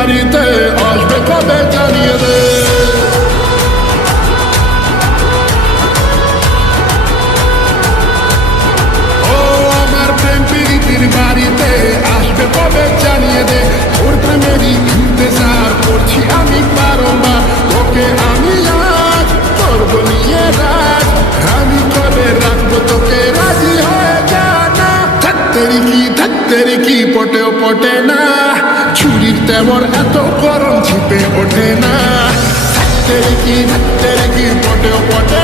বাড়িতে আসবে কবে জানিয়ে দে। ও আমার প্রেম প্রীতির বাড়িতে আসবে কবে জানিয়ে দে। ওর প্রেমেরই ইন্তজার করছি আমি বারংবার। তোকে আমি আজ করবো নিয়ে রাজ, আমি কবে রাখবো তোকে রাজি হয়ে জানা। ধাত্তেরি কি পটেও পটে না, ছুরির তেমন এত গরম ছিপে ওঠে না। ধাত্তেরি কি পটেও পটে